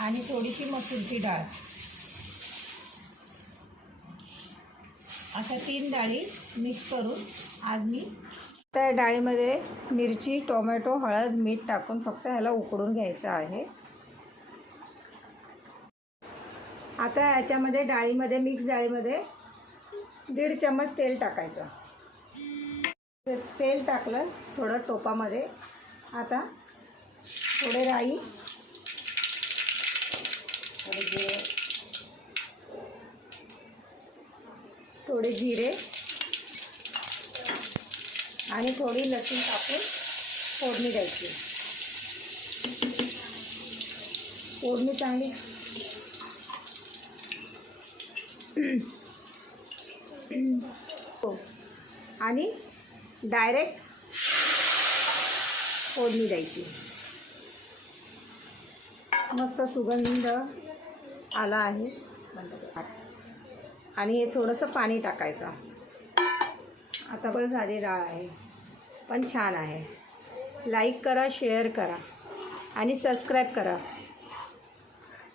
आणि थोडीशी मसूरची डाळ, अशा 3 डाळी मिक्स करून आज मी त्या डाळीमध्ये मिरची, टोमॅटो, हळद, मीठ टाकून फक्त ह्याला उकडून घ्यायचं आहे। आता याच्यामध्ये डाळीमध्ये, मिक्स डाळीमध्ये 1.5 चम्मच तेल टाकायचं। तेल टाकलं थोडं टोपामध्ये। आता थोडे राई, थोडे जिरे आणि थोडी लसूण टाकून फोडणी द्यायची। फोडणी चांगली आणि डायरेक्ट फोडणी द्यायची। मस्त सुगंध आला आहे आणि हे थोडंसं पाणी टाकायचं। आता बस साधी डाळ आहे, पण छान आहे। लाईक करा, शेअर करा आणि सबस्क्राईब करा।